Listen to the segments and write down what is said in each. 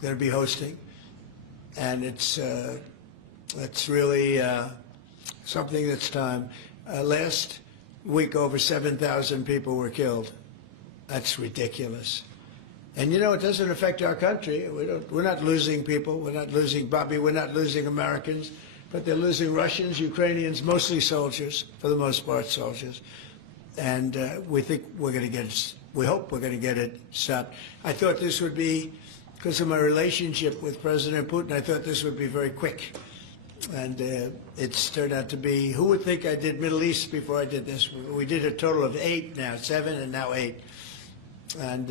going to be hosting, and it's really something that's time. Last week, over 7,000 people were killed. That's ridiculous. And you know, it doesn't affect our country. We're not losing people. We're not losing Bobby. We're not losing Americans. But they're losing Russians, Ukrainians, mostly soldiers, for the most part, soldiers. And we think we're going to get it. We hope we're going to get it stopped. I thought this would be, because of my relationship with President Putin, I thought this would be very quick. And it's turned out to be, who would think I did Middle East before I did this? We did a total of 8 now, 7 and now 8. And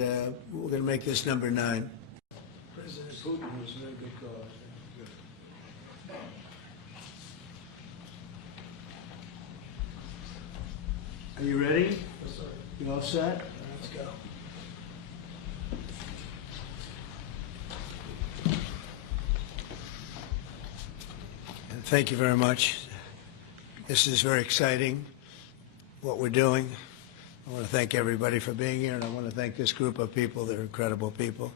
we're going to make this number 9. President Putin was a very good call. Are you ready? Yes, sir. You all set? Let's go. And thank you very much. This is very exciting, what we're doing. I want to thank everybody for being here, and I want to thank this group of people. They're incredible people.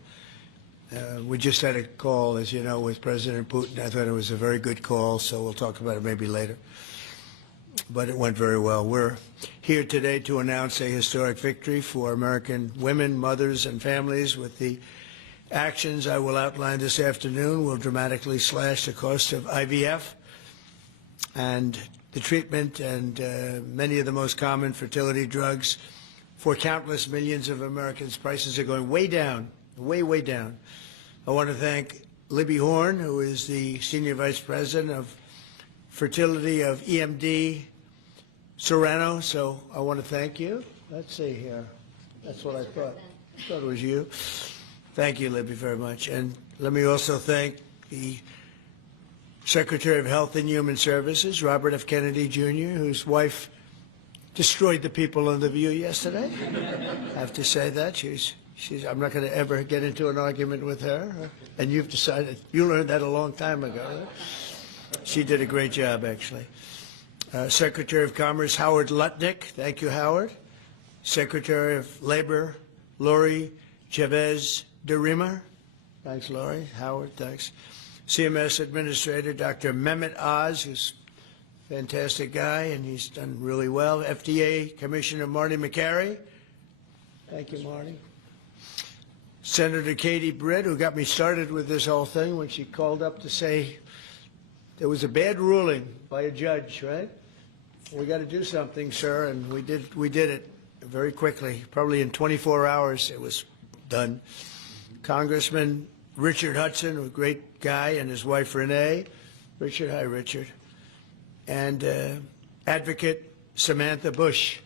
We just had a call, as you know, with President Putin. I thought it was a very good call, so we'll talk about it maybe later. But it went very well. We're here today to announce a historic victory for American women, mothers, and families. With the actions I will outline this afternoon, will dramatically slash the cost of IVF and the treatment and many of the most common fertility drugs for countless millions of Americans. Prices are going way down, way, way down. I want to thank Libby Horn, who is the Senior Vice President of Fertility of EMD Serrano. So I want to thank you. Let's see here. That's what I thought. I thought it was you. Thank you, Libby, very much. And let me also thank the Secretary of Health and Human Services, Robert F. Kennedy, Jr., whose wife destroyed the people on The View yesterday. I have to say that. I'm not going to ever get into an argument with her. And you've decided, you learned that a long time ago. Right? She did a great job, actually. Secretary of Commerce, Howard Lutnick. Thank you, Howard. Secretary of Labor, Lori Chavez de Rima. Thanks, Lori. Howard, thanks. CMS Administrator, Dr. Mehmet Oz, who's a fantastic guy, and he's done really well. FDA Commissioner Marty McCary. Thank you, Marty. Senator Katie Britt, who got me started with this whole thing when she called up to say there was a bad ruling by a judge, right? We got to do something, sir, and we did it very quickly. Probably in 24 hours it was done. Congressman Richard Hudson, a great guy, and his wife Renee. Richard, hi, Richard. And Advocate Samantha Bush,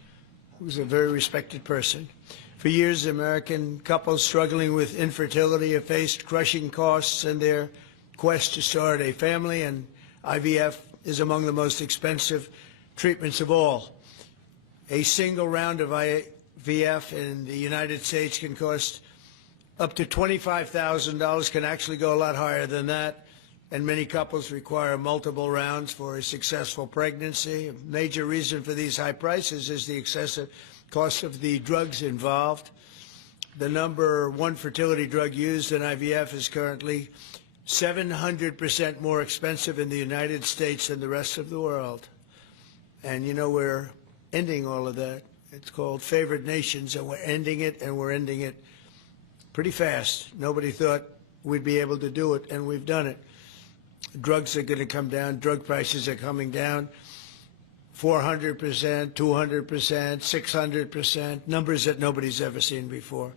who's a very respected person. For years, American couples struggling with infertility have faced crushing costs in their quest to start a family, and IVF is among the most expensive treatments of all. A single round of IVF in the United States can cost up to $25,000, can actually go a lot higher than that, and many couples require multiple rounds for a successful pregnancy. A major reason for these high prices is the excessive cost of the drugs involved. The number one fertility drug used in IVF is currently 700% more expensive in the United States than the rest of the world. And you know, we're ending all of that. It's called favored nations, and we're ending it, and we're ending it pretty fast. Nobody thought we'd be able to do it, and we've done it. Drugs are going to come down. Drug prices are coming down. 400%, 200%, 600%, numbers that nobody's ever seen before.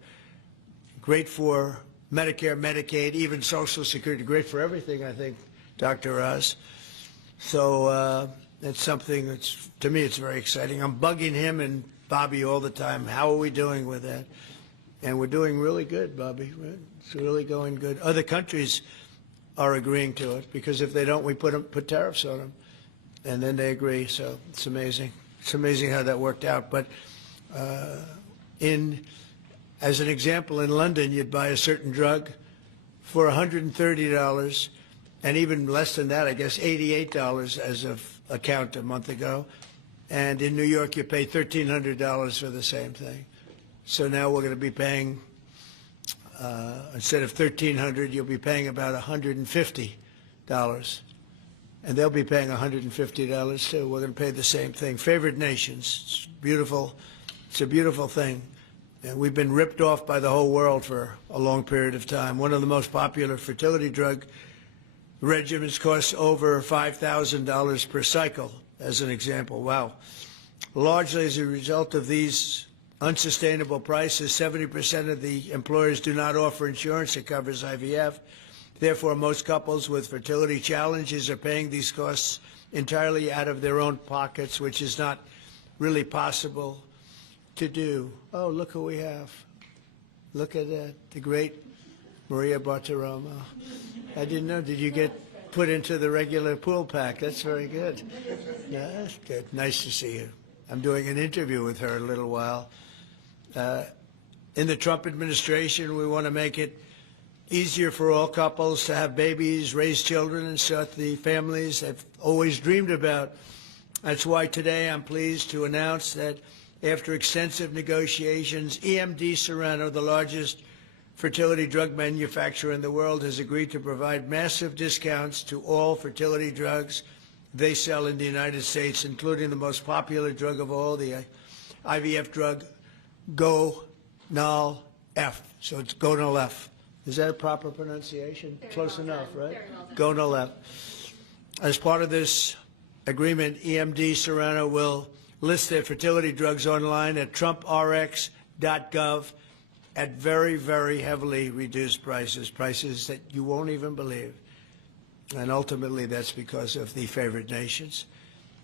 Great for Medicare, Medicaid, even Social Security. Great for everything, I think, Dr. Oz. So it's something that's, to me, it's very exciting. I'm bugging him and Bobby all the time. How are we doing with that? And we're doing really good, Bobby. Right? It's really going good. Other countries are agreeing to it, because if they don't, we put tariffs on them. And then they agree, so it's amazing. It's amazing how that worked out. But as an example, in London, you'd buy a certain drug for $130, and even less than that, I guess $88 as of a count a month ago. And in New York, you pay $1,300 for the same thing. So now we're going to be paying Instead of $1,300, you'll be paying about $150. And they'll be paying $150 too. We're going to pay the same thing. Favored nations. It's beautiful. It's a beautiful thing. And we've been ripped off by the whole world for a long period of time. One of the most popular fertility drug regimens costs over $5,000 per cycle, as an example. Wow. Largely as a result of these unsustainable prices, 70% of the employers do not offer insurance that covers IVF. Therefore, most couples with fertility challenges are paying these costs entirely out of their own pockets, which is not really possible to do. Oh, look who we have. Look at that, the great Maria Bartiromo. I didn't know. Did you get put into the regular pool pack? That's very good. Yeah, that's good. Nice to see you. I'm doing an interview with her in a little while. In the Trump administration, we want to make it easier for all couples to have babies, raise children, and start the families they've always dreamed about. That's why today I'm pleased to announce that after extensive negotiations, EMD Serrano, the largest fertility drug manufacturer in the world, has agreed to provide massive discounts to all fertility drugs they sell in the United States, including the most popular drug of all, the IVF drug, Gonal-F. So it's Gonal-F. Is that a proper pronunciation? Close enough, right? Gonal-F. As part of this agreement, EMD Serrano will list their fertility drugs online at trumprx.gov at very, very heavily reduced prices, prices that you won't even believe. And ultimately, that's because of the favored nations.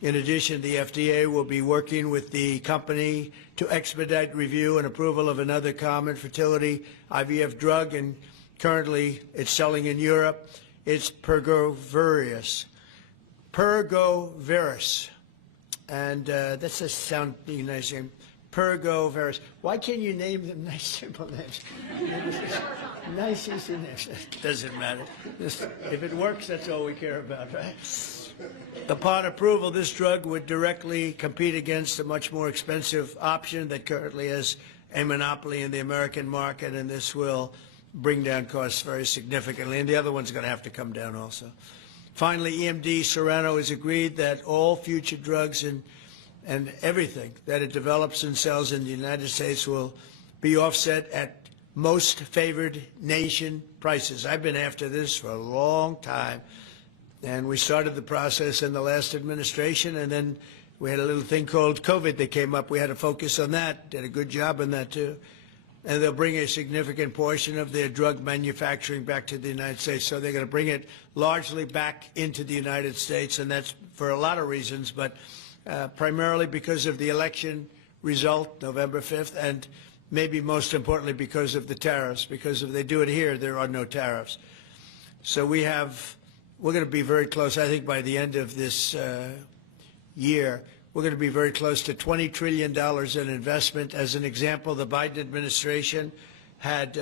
In addition, the FDA will be working with the company to expedite review and approval of another common fertility IVF drug, and currently it's selling in Europe. It's Pergoveris. Pergoveris. And that's a sounding nice name. Pergoveris. Why can't you name them nice, simple names? Nice, easy names. Doesn't matter. If it works, that's all we care about, right? Upon approval, this drug would directly compete against a much more expensive option that currently has a monopoly in the American market, and this will bring down costs very significantly. And the other one's going to have to come down also. Finally, EMD Serrano has agreed that all future drugs and everything that it develops and sells in the United States will be offset at most favored nation prices. I've been after this for a long time, and we started the process in the last administration, and then we had a little thing called COVID that came up. We had to focus on that, did a good job on that too. And they'll bring a significant portion of their drug manufacturing back to the United States. So they're going to bring it largely back into the United States, and that's for a lot of reasons, but primarily because of the election result, November 5th, and maybe most importantly because of the tariffs, because if they do it here, there are no tariffs. So we're going to be very close, I think by the end of this year, we're going to be very close to $20 trillion in investment. As an example, the Biden administration had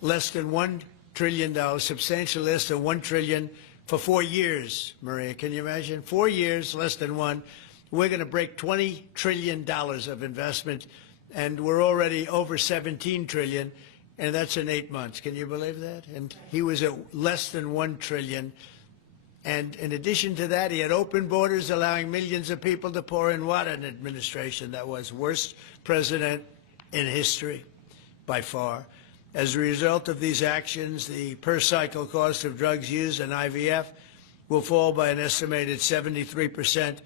less than $1 trillion, substantially less than $1 trillion for 4 years, Maria. Can you imagine? 4 years, less than one. We're going to break $20 trillion of investment, and we're already over $17 trillion, and that's in 8 months. Can you believe that? And he was at less than $1 trillion. And in addition to that, he had open borders, allowing millions of people to pour in. What an administration that was. Worst president in history, by far. As a result of these actions, the per-cycle cost of drugs used in IVF will fall by an estimated 73%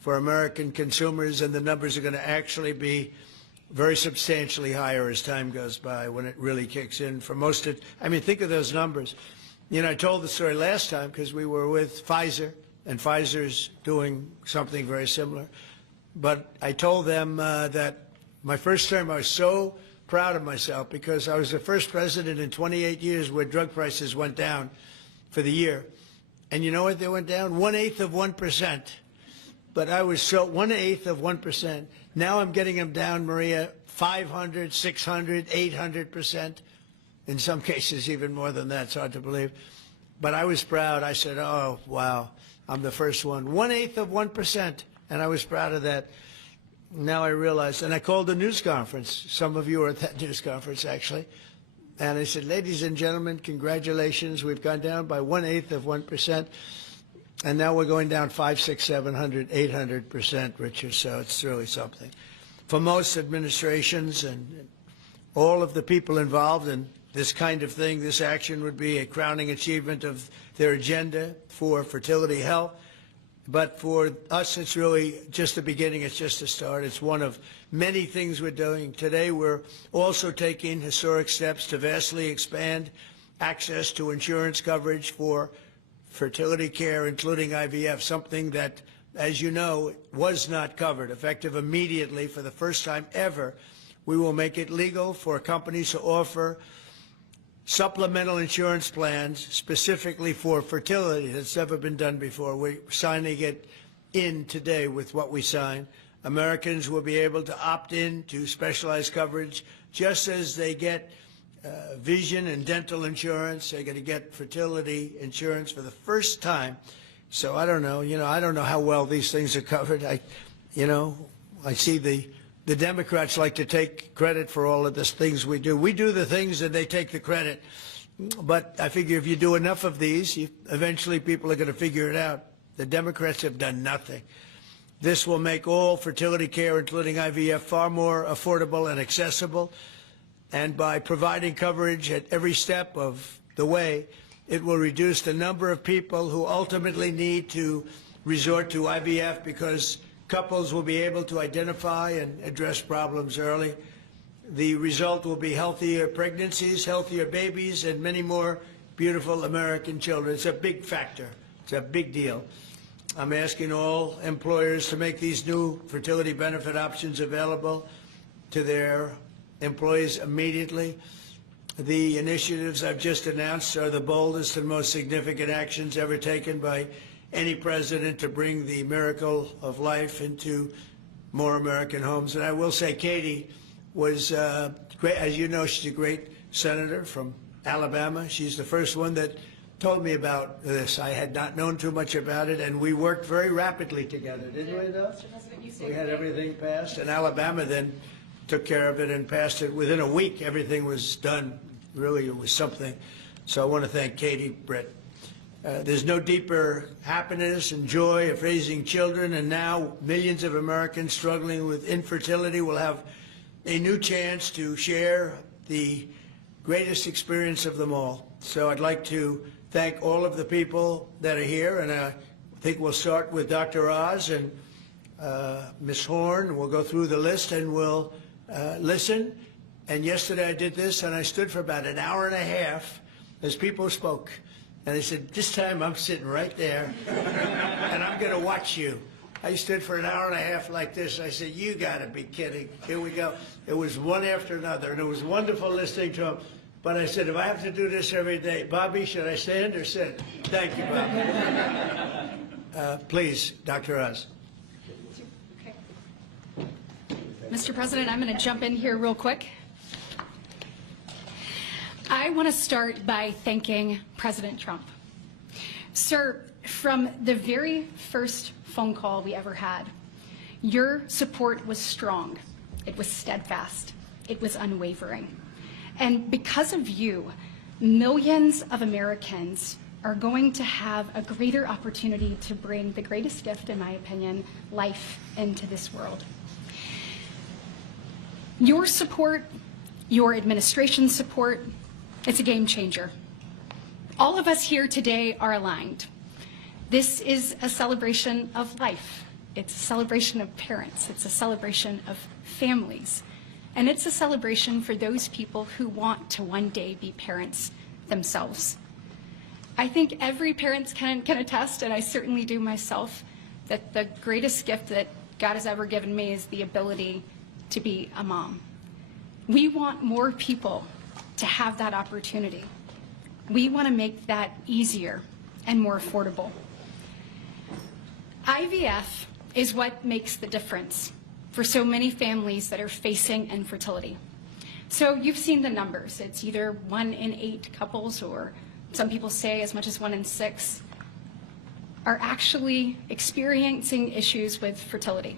for American consumers, and the numbers are going to actually be very substantially higher as time goes by when it really kicks in. For most of, I mean, think of those numbers. You know, I told the story last time because we were with Pfizer, and Pfizer's doing something very similar. But I told them that my first term, I was so proud of myself because I was the first president in 28 years where drug prices went down for the year. And you know what they went down? 1/8 of 1%. But I was so 1/8 of 1%. Now I'm getting them down, Maria, 500, 600, 800%. In some cases, even more than that. It's hard to believe. But I was proud. I said, oh, wow, I'm the first one. 1/8 of 1%. And I was proud of that. Now I realize, and I called a news conference. Some of you were at that news conference, actually. And I said, ladies and gentlemen, congratulations. We've gone down by 1/8 of 1%. And now we're going down 500, 600, 700, 800%, Richard. So it's really something. For most administrations and all of the people involved in this kind of thing, this action would be a crowning achievement of their agenda for fertility health. But for us, it's really just the beginning. It's just the start. It's one of many things we're doing. Today, we're also taking historic steps to vastly expand access to insurance coverage for fertility care, including IVF, something that, as you know, was not covered. Effective immediately, for the first time ever, we will make it legal for companies to offer supplemental insurance plans specifically for fertility. That's never been done before. We're signing it in today with what we sign. Americans will be able to opt in to specialized coverage just as they get vision and dental insurance. They're going to get fertility insurance for the first time. So I don't know. I don't know how well these things are covered. I see the Democrats like to take credit for all of the things we do. We do the things and they take the credit. But I figure if you do enough of these, eventually people are going to figure it out. The Democrats have done nothing. This will make all fertility care, including IVF, far more affordable and accessible. And by providing coverage at every step of the way, it will reduce the number of people who ultimately need to resort to IVF because couples will be able to identify and address problems early. The result will be healthier pregnancies, healthier babies, and many more beautiful American children. It's a big factor. It's a big deal. I'm asking all employers to make these new fertility benefit options available to their employees immediately. The initiatives I've just announced are the boldest and most significant actions ever taken by any president to bring the miracle of life into more American homes. And I will say Katie was great. As you know, she's a great senator from Alabama. She's the first one that told me about this. I had not known too much about it, and we worked very rapidly together, didn't we, though? We had everything passed, and Alabama then took care of it and passed it. Within a week, everything was done. Really, it was something. So I want to thank Katie, Britt. There's no deeper happiness and joy of raising children, and now millions of Americans struggling with infertility will have a new chance to share the greatest experience of them all. So I'd like to thank all of the people that are here, and I think we'll start with Dr. Oz and Ms. Horn. We'll go through the list and we'll listen. And yesterday I did this, and I stood for about an hour and a half as people spoke. And they said, this time I'm sitting right there, and I'm going to watch you. I stood for an hour and a half like this. I said, you got to be kidding. Here we go. It was one after another, and it was wonderful listening to them. But I said, if I have to do this every day, Bobby, should I stand or sit? Thank you, Bobby. Please, Dr. Oz. Okay. Mr. President, I'm going to jump in here real quick. I want to start by thanking President Trump. Sir, from the very first phone call we ever had, your support was strong. It was steadfast. It was unwavering. And because of you, millions of Americans are going to have a greater opportunity to bring the greatest gift, in my opinion, life into this world. Your support, your administration's support, it's a game changer. All of us here today are aligned. This is a celebration of life. It's a celebration of parents. It's a celebration of families. And it's a celebration for those people who want to one day be parents themselves. I think every parent can attest, and I certainly do myself, that the greatest gift that God has ever given me is the ability to be a mom. We want more people to have that opportunity. We want to make that easier and more affordable. IVF is what makes the difference for so many families that are facing infertility. So you've seen the numbers. It's either 1 in 8 couples, or some people say as much as 1 in 6, are actually experiencing issues with fertility.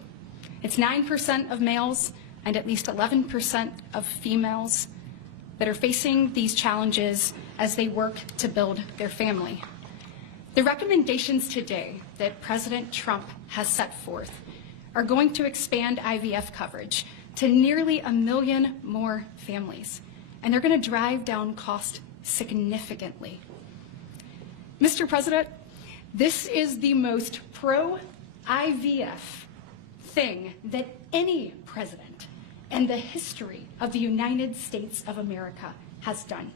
It's 9% of males and at least 11% of females that are facing these challenges as they work to build their family. The recommendations today that President Trump has set forth are going to expand IVF coverage to nearly 1 million more families, and they're going to drive down cost significantly. Mr. President, this is the most pro-IVF thing that any president in the history of the United States of America has done.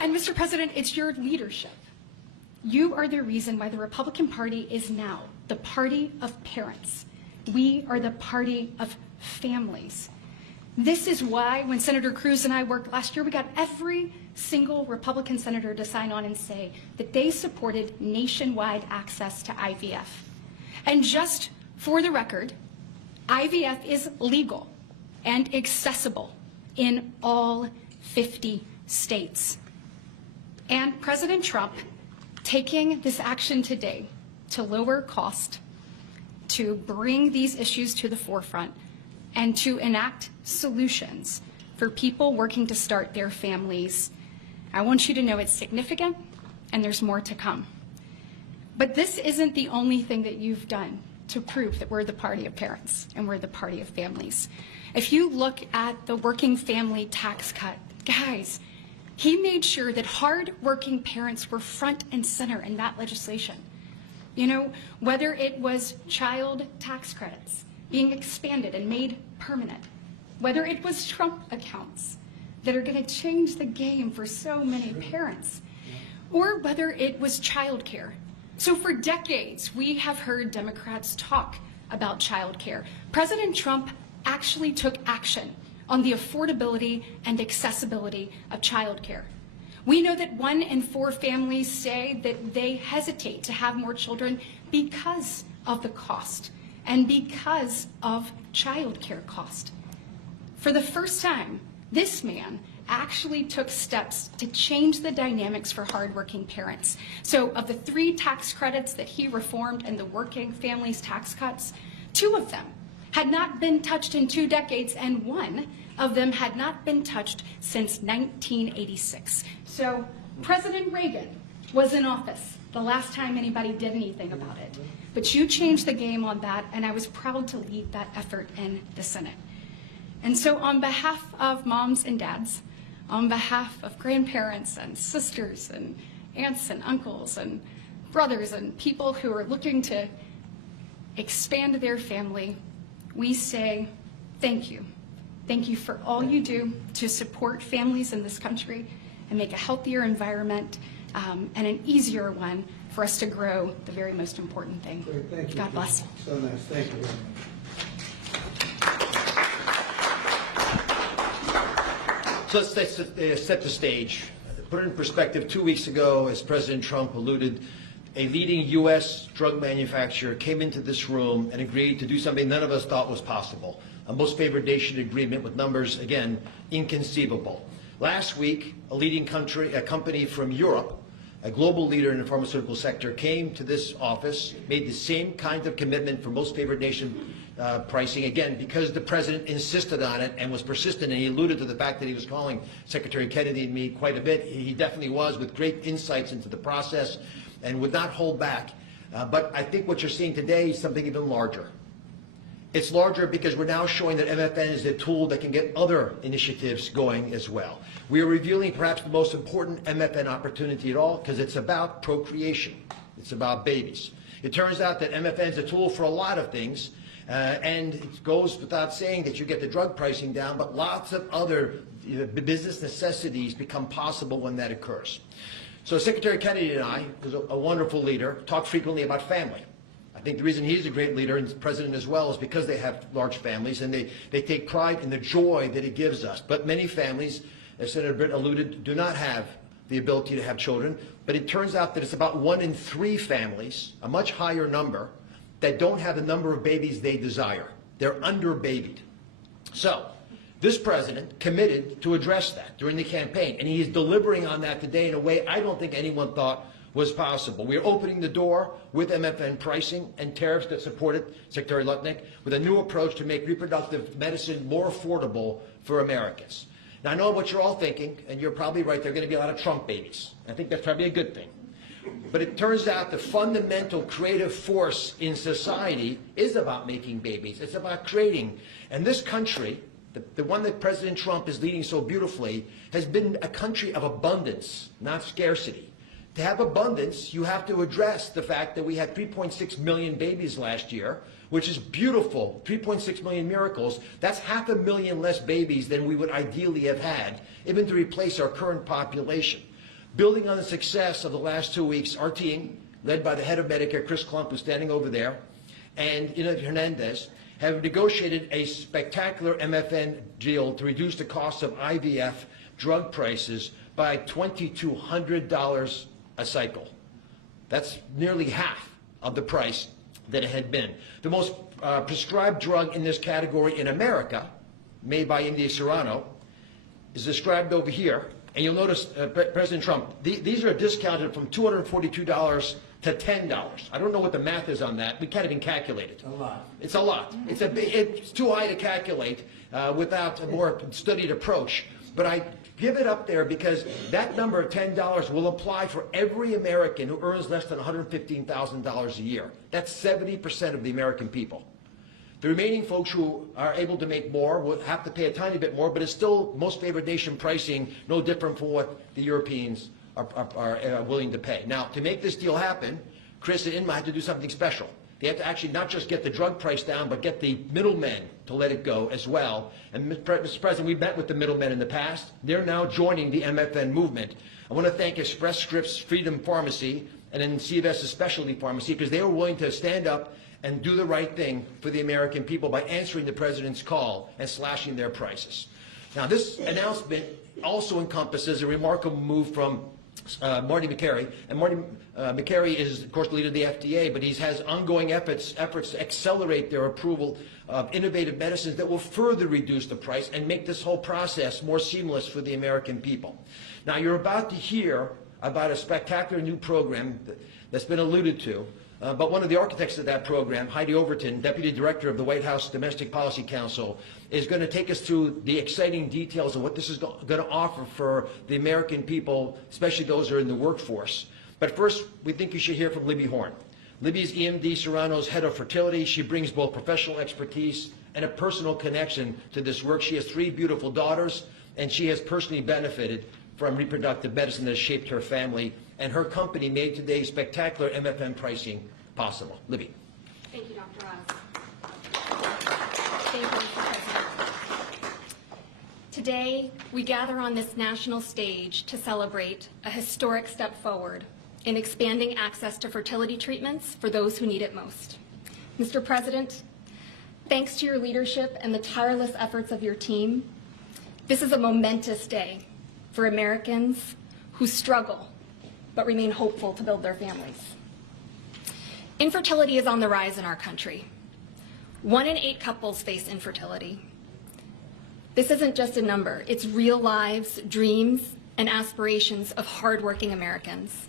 And Mr. President, it's your leadership. You are the reason why the Republican Party is now the party of parents. We are the party of families. This is why when Senator Cruz and I worked last year, we got every single Republican senator to sign on and say that they supported nationwide access to IVF. And just for the record, IVF is legal and accessible in all 50 states. And President Trump taking this action today to lower cost, to bring these issues to the forefront, and to enact solutions for people working to start their families. I want you to know it's significant and there's more to come. But this isn't the only thing that you've done to prove that we're the party of parents and we're the party of families. If you look at the working family tax cut, guys, he made sure that hard-working parents were front and center in that legislation. You know, whether it was child tax credits being expanded and made permanent, whether it was Trump accounts that are going to change the game for so many parents, or whether it was childcare. So for decades, we have heard Democrats talk about childcare. President Trump actually took action on the affordability and accessibility of childcare. We know that 1 in 4 families say that they hesitate to have more children because of the cost and because of childcare cost. For the first time, this man actually took steps to change the dynamics for hardworking parents. So of the 3 tax credits that he reformed and the working families tax cuts, 2 of them had not been touched in 2 decades, and 1 of them had not been touched since 1986. So President Reagan was in office the last time anybody did anything about it. But you changed the game on that, and I was proud to lead that effort in the Senate. And so on behalf of moms and dads, on behalf of grandparents and sisters and aunts and uncles and brothers and people who are looking to expand their family, we say thank you. Thank you for all you do to support families in this country and make a healthier environment and an easier one for us to grow the very most important thing. Great, thank you. God bless. So nice. Thank you very much. So let's set the stage. Put it in perspective, 2 weeks ago, as President Trump alluded, a leading U.S. drug manufacturer came into this room and agreed to do something none of us thought was possible. A most favored nation agreement with numbers, again, inconceivable. Last week, a company from Europe, a global leader in the pharmaceutical sector, came to this office, made the same kind of commitment for most favored nation pricing, again, because the president insisted on it and was persistent, and he alluded to the fact that he was calling Secretary Kennedy and me quite a bit. He definitely was, with great insights into the process, and would not hold back. But I think what you're seeing today is something even larger. It's larger because we're now showing that MFN is a tool that can get other initiatives going as well. We are revealing perhaps the most important MFN opportunity at all, because it's about procreation. It's about babies. It turns out that MFN is a tool for a lot of things, and it goes without saying that you get the drug pricing down, but lots of other business necessities become possible when that occurs. So Secretary Kennedy and I, who's a wonderful leader, talk frequently about family. I think the reason he's a great leader, and president as well, is because they have large families and they take pride in the joy that it gives us. But many families, as Senator Britt alluded, do not have the ability to have children. But it turns out that it's about 1 in 3 families, a much higher number, that don't have the number of babies they desire. They're under-babied. So this president committed to address that during the campaign, and he is delivering on that today in a way I don't think anyone thought was possible. We are opening the door with MFN pricing and tariffs that supported Secretary Lutnick with a new approach to make reproductive medicine more affordable for Americans. Now, I know what you're all thinking, and you're probably right, there are going to be a lot of Trump babies. I think that's probably a good thing. But it turns out the fundamental creative force in society is about making babies. It's about creating. And this country, the one that President Trump is leading so beautifully, has been a country of abundance, not scarcity. To have abundance, you have to address the fact that we had 3.6 million babies last year, which is beautiful, 3.6 million miracles. That's 500,000 less babies than we would ideally have had, even to replace our current population. Building on the success of the last 2 weeks, our team, led by the head of Medicare, Chris Klump, who's standing over there, and Ina Hernandez, have negotiated a spectacular MFN deal to reduce the cost of IVF drug prices by $2,200 a cycle. That's nearly half of the price that it had been. The most prescribed drug in this category in America, made by India Serrano, is described over here. And you'll notice, President Trump, these are discounted from $242 to $10. I don't know what the math is on that. We can't even calculate it. A lot. It's a lot. It's too high to calculate without a more studied approach. But I give it up there because that number of $10 will apply for every American who earns less than $115,000 a year. That's 70% of the American people. The remaining folks who are able to make more will have to pay a tiny bit more, but it's still most favored nation pricing, no different from what the Europeans are willing to pay. Now, to make this deal happen, Chris and Inma had to do something special. They have to actually not just get the drug price down, but get the middlemen to let it go as well. And Mr. President, we've met with the middlemen in the past. They're now joining the MFN movement. I want to thank Express Scripts Freedom Pharmacy and then CVS's Specialty Pharmacy because they were willing to stand up and do the right thing for the American people by answering the President's call and slashing their prices. Now, this announcement also encompasses a remarkable move from Marty Makary. And Marty Makary is, of course, the leader of the FDA, but he has ongoing efforts to accelerate their approval of innovative medicines that will further reduce the price and make this whole process more seamless for the American people. Now, you're about to hear about a spectacular new program that's been alluded to. But one of the architects of that program, Heidi Overton, Deputy Director of the White House Domestic Policy Council, is going to take us through the exciting details of what this is going to offer for the American people, especially those who are in the workforce. But first, we think you should hear from Libby Horn. Libby is EMD Serrano's head of fertility. She brings both professional expertise and a personal connection to this work. She has 3 beautiful daughters, and she has personally benefited from reproductive medicine that has shaped her family, and her company made today's spectacular MFN pricing possible. Libby. Thank you, Dr. Oz. Thank you, Mr. President. Today, we gather on this national stage to celebrate a historic step forward in expanding access to fertility treatments for those who need it most. Mr. President, thanks to your leadership and the tireless efforts of your team, this is a momentous day for Americans who struggle but remain hopeful to build their families. Infertility is on the rise in our country. 1 in 8 couples face infertility. This isn't just a number, it's real lives, dreams, and aspirations of hardworking Americans.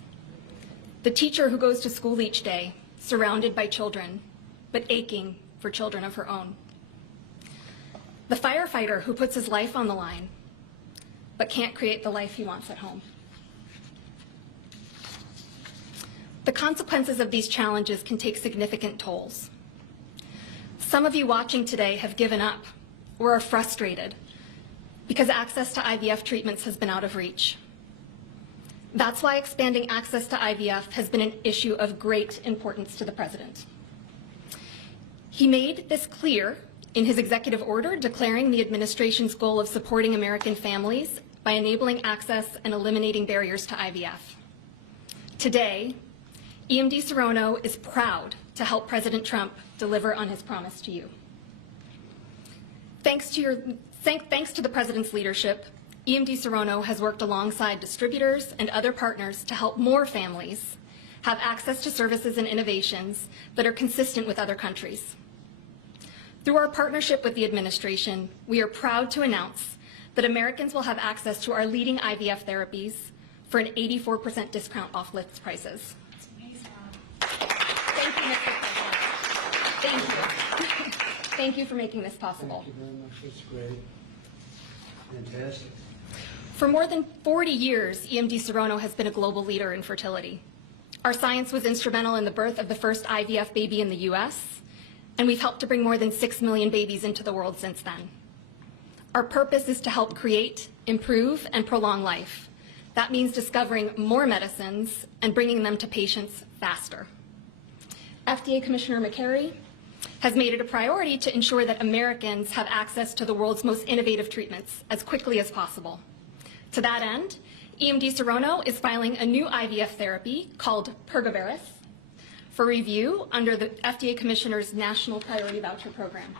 The teacher who goes to school each day, surrounded by children, but aching for children of her own. The firefighter who puts his life on the line, but can't create the life he wants at home. The consequences of these challenges can take significant tolls. Some of you watching today have given up or are frustrated because access to IVF treatments has been out of reach. That's why expanding access to IVF has been an issue of great importance to the President. He made this clear in his executive order declaring the administration's goal of supporting American families by enabling access and eliminating barriers to IVF. Today, EMD Serrano is proud to help President Trump deliver on his promise to you. Thanks to the President's leadership, EMD Serrano has worked alongside distributors and other partners to help more families have access to services and innovations that are consistent with other countries. Through our partnership with the administration, we are proud to announce that Americans will have access to our leading IVF therapies for an 84% discount off list prices. Thank you, Mr. President. Thank you. Thank you for making this possible. Thank you very much. That's great. Fantastic. For more than 40 years, EMD Serono has been a global leader in fertility. Our science was instrumental in the birth of the first IVF baby in the US, and we've helped to bring more than 6 million babies into the world since then. Our purpose is to help create, improve, and prolong life. That means discovering more medicines and bringing them to patients faster. FDA Commissioner McCary has made it a priority to ensure that Americans have access to the world's most innovative treatments as quickly as possible. To that end, EMD Serono is filing a new IVF therapy called Pergoveris for review under the FDA Commissioner's National Priority Voucher Program.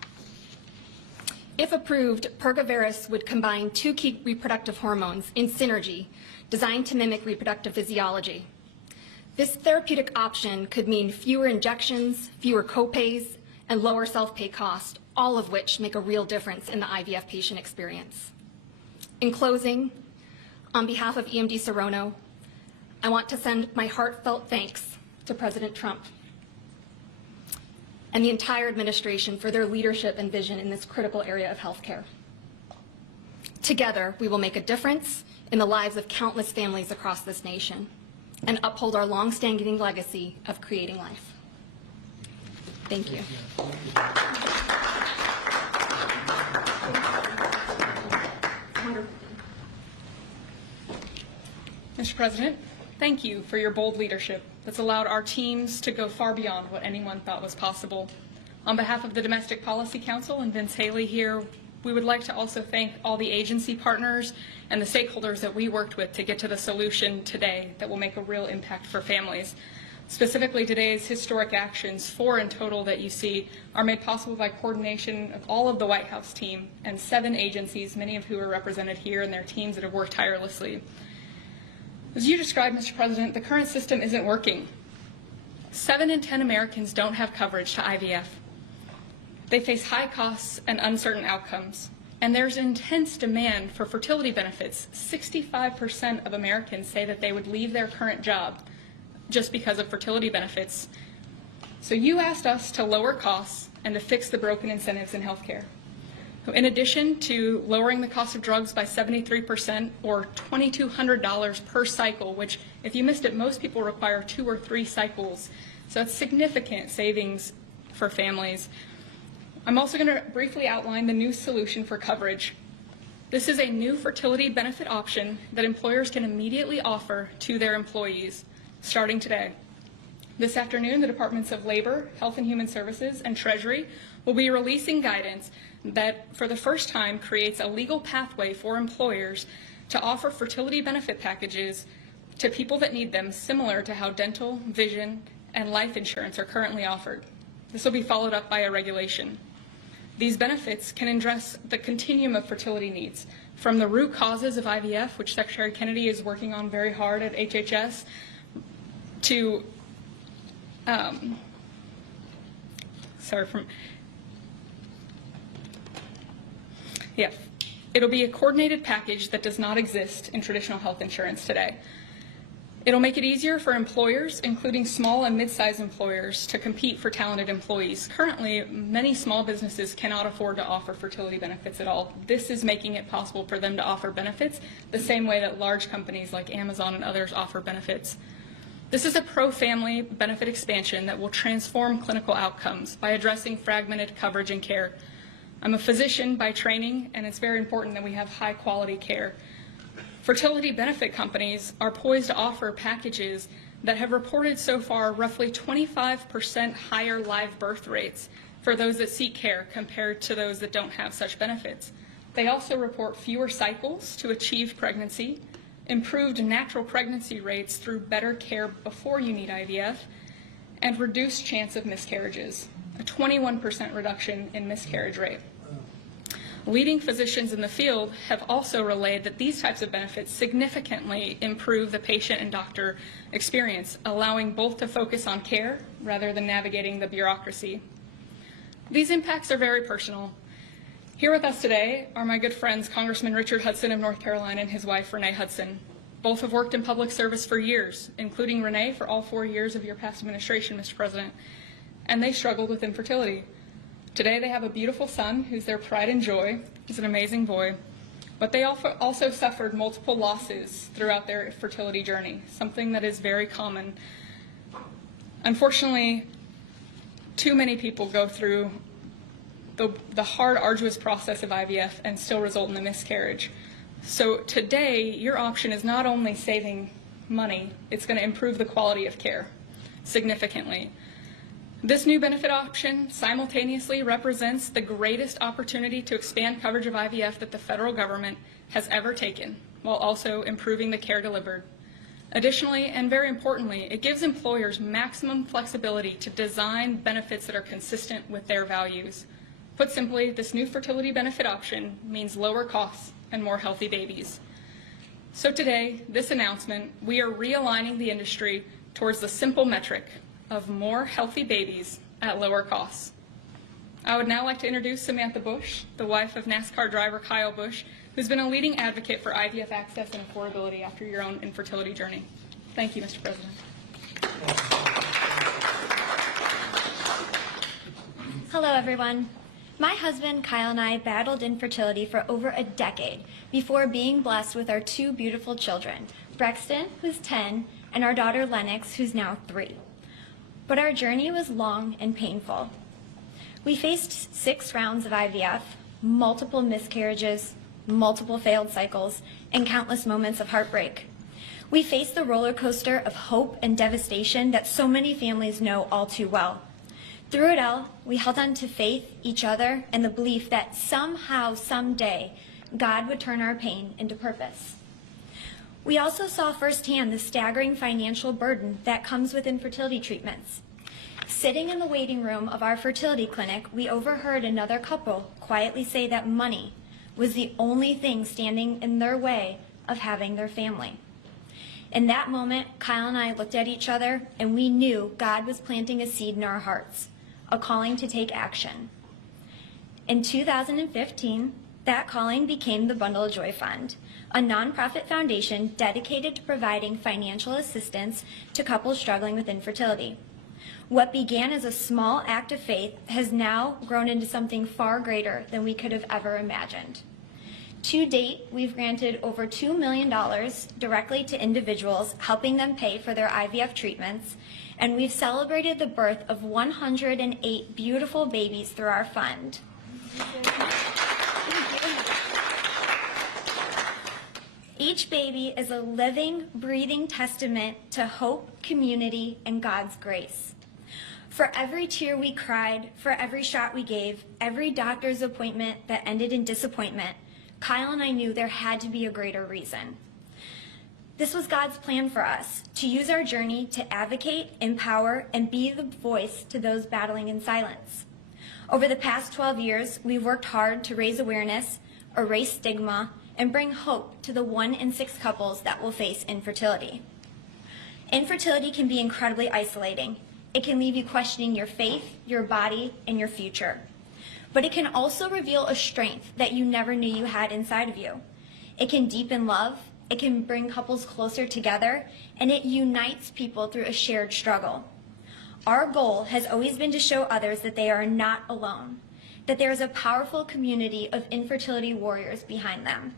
If approved, Pergoveris would combine 2 key reproductive hormones in synergy designed to mimic reproductive physiology. This therapeutic option could mean fewer injections, fewer copays, and lower self-pay costs, all of which make a real difference in the IVF patient experience. In closing, on behalf of EMD Serono, I want to send my heartfelt thanks to President Trump and the entire administration for their leadership and vision in this critical area of healthcare. Together, we will make a difference in the lives of countless families across this nation and uphold our long-standing legacy of creating life. Thank you. Mr. President, thank you for your bold leadership that's allowed our teams to go far beyond what anyone thought was possible. On behalf of the Domestic Policy Council and Vince Haley here, we would like to also thank all the agency partners and the stakeholders that we worked with to get to the solution today that will make a real impact for families. Specifically, today's historic actions, 4 in total that you see, are made possible by coordination of all of the White House team and 7 agencies, many of who are represented here, and their teams that have worked tirelessly. As you described, Mr. President, the current system isn't working. 7 in 10 Americans don't have coverage to IVF. They face high costs and uncertain outcomes. And there's intense demand for fertility benefits. 65% of Americans say that they would leave their current job just because of fertility benefits. So you asked us to lower costs and to fix the broken incentives in healthcare. In addition to lowering the cost of drugs by 73% or $2,200 per cycle, which if you missed it, most people require 2 or 3 cycles. So it's significant savings for families. I'm also going to briefly outline the new solution for coverage. This is a new fertility benefit option that employers can immediately offer to their employees starting today. This afternoon, the Departments of Labor, Health and Human Services, and Treasury will be releasing guidance that, for the first time, creates a legal pathway for employers to offer fertility benefit packages to people that need them, similar to how dental, vision, and life insurance are currently offered. This will be followed up by a regulation. These benefits can address the continuum of fertility needs, from the root causes of IVF, which Secretary Kennedy is working on very hard at HHS, to it'll be a coordinated package that does not exist in traditional health insurance today. It'll make it easier for employers, including small and mid-sized employers, to compete for talented employees. Currently, many small businesses cannot afford to offer fertility benefits at all. This is making it possible for them to offer benefits the same way that large companies like Amazon and others offer benefits. This is a pro-family benefit expansion that will transform clinical outcomes by addressing fragmented coverage and care. I'm a physician by training, and it's very important that we have high-quality care. Fertility benefit companies are poised to offer packages that have reported so far roughly 25% higher live birth rates for those that seek care compared to those that don't have such benefits. They also report fewer cycles to achieve pregnancy, improved natural pregnancy rates through better care before you need IVF, and reduced chance of miscarriages, a 21% reduction in miscarriage rate. Leading physicians in the field have also relayed that these types of benefits significantly improve the patient and doctor experience, allowing both to focus on care rather than navigating the bureaucracy. These impacts are very personal. Here with us today are my good friends, Congressman Richard Hudson of North Carolina and his wife, Renee Hudson. Both have worked in public service for years, including Renee for all 4 years of your past administration, Mr. President, and they struggled with infertility. Today they have a beautiful son who's their pride and joy. He's an amazing boy, but they also suffered multiple losses throughout their fertility journey, something that is very common. Unfortunately, too many people go through the hard, arduous process of IVF and still result in a miscarriage. So today, your option is not only saving money, it's going to improve the quality of care significantly. This new benefit option simultaneously represents the greatest opportunity to expand coverage of IVF that the federal government has ever taken, while also improving the care delivered. Additionally, and very importantly, it gives employers maximum flexibility to design benefits that are consistent with their values. Put simply, this new fertility benefit option means lower costs and more healthy babies. So today, this announcement, we are realigning the industry towards the simple metric of more healthy babies at lower costs. I would now like to introduce Samantha Bush, the wife of NASCAR driver Kyle Busch, who's been a leading advocate for IVF access and affordability after your own infertility journey. Thank you, Mr. President. Hello, everyone. My husband, Kyle, and I battled infertility for over a decade before being blessed with our 2 beautiful children, Brexton, who's 10, and our daughter, Lennox, who's now 3. But our journey was long and painful. We faced 6 rounds of IVF, multiple miscarriages, multiple failed cycles, and countless moments of heartbreak. We faced the roller coaster of hope and devastation that so many families know all too well. Through it all, we held on to faith, each other, and the belief that somehow, someday, God would turn our pain into purpose. We also saw firsthand the staggering financial burden that comes with infertility treatments. Sitting in the waiting room of our fertility clinic, we overheard another couple quietly say that money was the only thing standing in their way of having their family. In that moment, Kyle and I looked at each other, and we knew God was planting a seed in our hearts, a calling to take action. In 2015, that calling became the Bundle of Joy Fund, a nonprofit foundation dedicated to providing financial assistance to couples struggling with infertility. What began as a small act of faith has now grown into something far greater than we could have ever imagined. To date, we've granted over $2 million directly to individuals, helping them pay for their IVF treatments, and we've celebrated the birth of 108 beautiful babies through our fund. Each baby is a living, breathing testament to hope, community, and God's grace. For every tear we cried, for every shot we gave, every doctor's appointment that ended in disappointment, Kyle and I knew there had to be a greater reason. This was God's plan for us, to use our journey to advocate, empower, and be the voice to those battling in silence. Over the past 12 years, we've worked hard to raise awareness, erase stigma, and bring hope to the 1 in 6 couples that will face infertility. Infertility can be incredibly isolating. It can leave you questioning your faith, your body, and your future. But it can also reveal a strength that you never knew you had inside of you. It can deepen love, it can bring couples closer together, and it unites people through a shared struggle. Our goal has always been to show others that they are not alone, that there is a powerful community of infertility warriors behind them.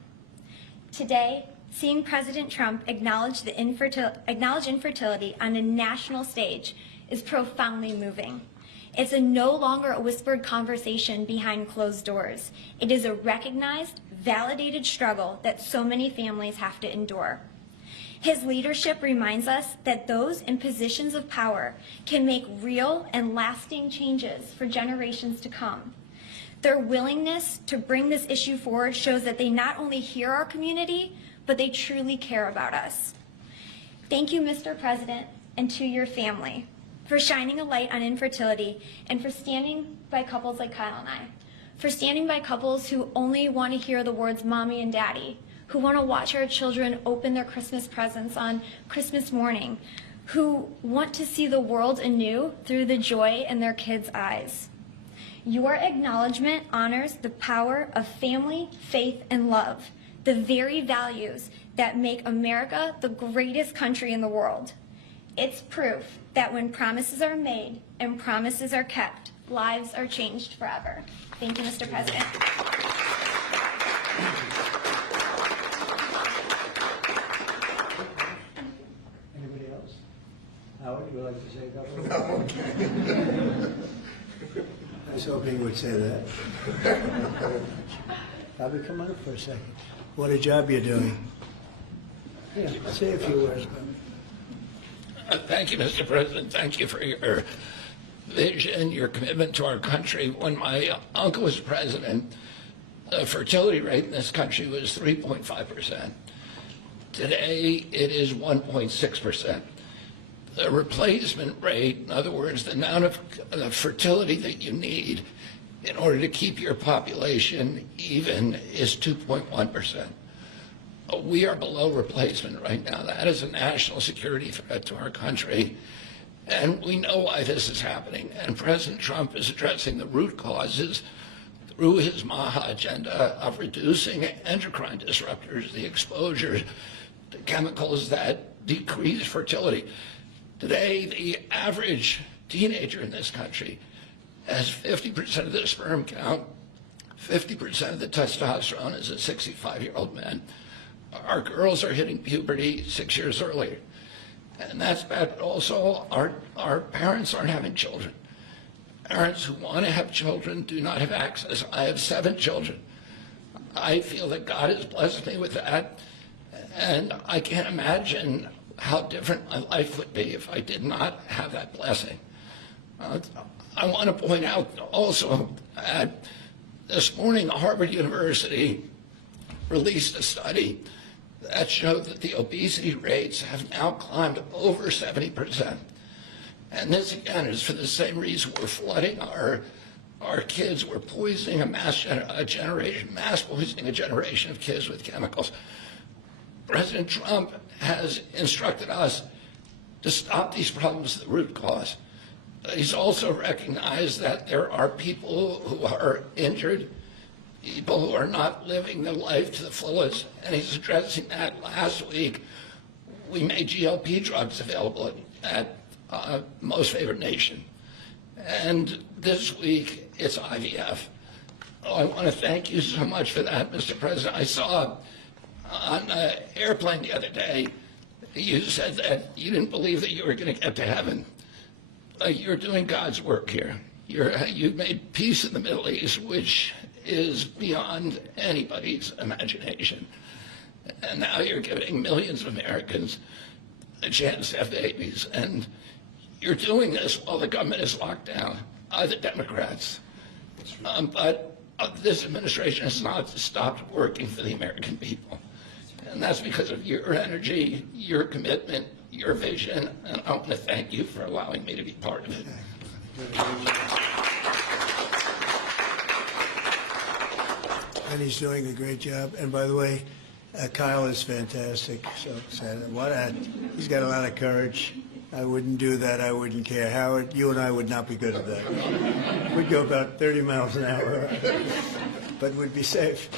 Today, seeing President Trump acknowledge infertility on a national stage is profoundly moving. It's no longer a whispered conversation behind closed doors. It is a recognized, validated struggle that so many families have to endure. His leadership reminds us that those in positions of power can make real and lasting changes for generations to come. Their willingness to bring this issue forward shows that they not only hear our community, but they truly care about us. Thank you, Mr. President, and to your family, for shining a light on infertility and for standing by couples like Kyle and I, for standing by couples who only want to hear the words mommy and daddy, who want to watch our children open their Christmas presents on Christmas morning, who want to see the world anew through the joy in their kids' eyes. Your acknowledgement honors the power of family, faith, and love the very values that make America the greatest country in the world. It's proof that when promises are made and promises are kept, lives are changed forever. Thank you, Mr. President. Anybody else? Howard, would you like to say a couple? No. I was hoping you would say that. Bobby, come on up for a second. What a job you're doing. Yeah, say a few words, Bobby. Thank you, Mr. President. Thank you for your vision, your commitment to our country. When my uncle was president, the fertility rate in this country was 3.5%. Today, it is 1.6%. The replacement rate, in other words, the amount of fertility that you need in order to keep your population even, is 2.1%. We are below replacement right now. That is a national security threat to our country. And we know why this is happening. And President Trump is addressing the root causes through his MAHA agenda of reducing endocrine disruptors, the exposure to chemicals that decrease fertility. Today, the average teenager in this country has 50% of the sperm count, 50% of the testosterone as a 65-year-old man. Our girls are hitting puberty 6 years earlier. And that's bad, but also our parents aren't having children. Parents who want to have children do not have access. I have 7 children. I feel that God has blessed me with that, and I can't imagine how different my life would be if I did not have that blessing. I want to point out also that this morning Harvard University released a study that showed that the obesity rates have now climbed over 70%. And this, again, is for the same reason we're flooding our kids. We're poisoning mass poisoning a generation of kids with chemicals. President Trump has instructed us to stop these problems at the root cause. He's also recognized that there are people who are injured, people who are not living their life to the fullest, and he's addressing that. Last week, we made GLP drugs available at Most Favored Nation. And this week, it's IVF. Oh, I want to thank you so much for that, Mr. President. I saw on an airplane the other day, you said that you didn't believe that you were going to get to heaven. You're doing God's work here. You've made peace in the Middle East, which is beyond anybody's imagination. And now you're giving millions of Americans a chance to have babies. And you're doing this while the government is locked down by the Democrats. But this administration has not stopped working for the American people. And that's because of your energy, your commitment, your vision, and I want to thank you for allowing me to be part of it. And he's doing a great job. And by the way, Kyle is fantastic. So he's got a lot of courage. I wouldn't do that. I wouldn't care. Howard, you and I would not be good at that. We'd go about 30 miles an hour, but we'd be safe.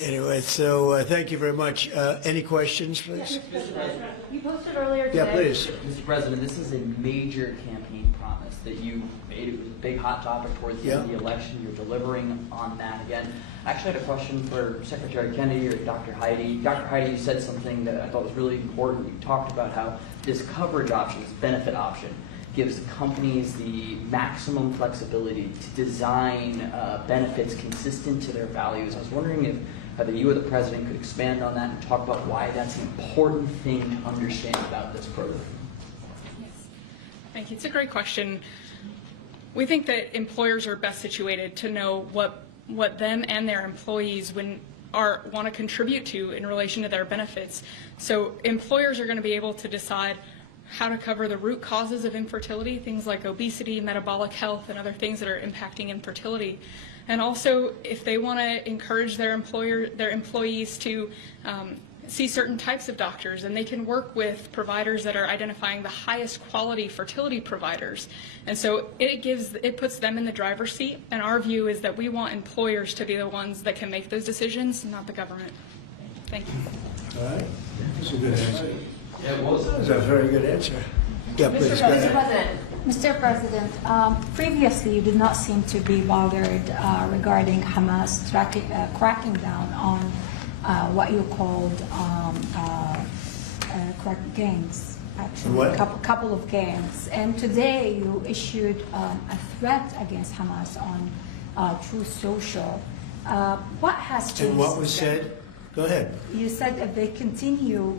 Anyway, so thank you very much. Any questions, please? Mr. President, you posted earlier today. Yeah, please. Mr. President, this is a major campaign promise that you made. It was a big hot topic towards the end of the election. You're delivering on that again. I actually had a question for Secretary Kennedy or Dr. Heidi. Dr. Heidi, you said something that I thought was really important. You talked about how this coverage option, this benefit option, gives companies the maximum flexibility to design benefits consistent to their values. I was wondering if either you or the President could expand on that and talk about why that's an important thing to understand about this program. Yes. Thank you. It's a great question. We think that employers are best situated to know what them and their employees want to contribute to in relation to their benefits. So employers are going to be able to decide how to cover the root causes of infertility, things like obesity, metabolic health, and other things that are impacting infertility. And also, if they want to encourage their employees to see certain types of doctors, and they can work with providers that are identifying the highest quality fertility providers. And so it puts them in the driver's seat. And our view is that we want employers to be the ones that can make those decisions, not the government. Thank you. All right? That's a good answer. Yeah, it was. That's a very good answer. Yeah, please, go Mr. ahead. President. Mr. President, previously you did not seem to be bothered regarding Hamas cracking down on what you called gangs. Actually, What? couple of gangs. And today you issued a threat against Hamas on Truth Social. What has changed? And what was said? Go ahead. You said if they continue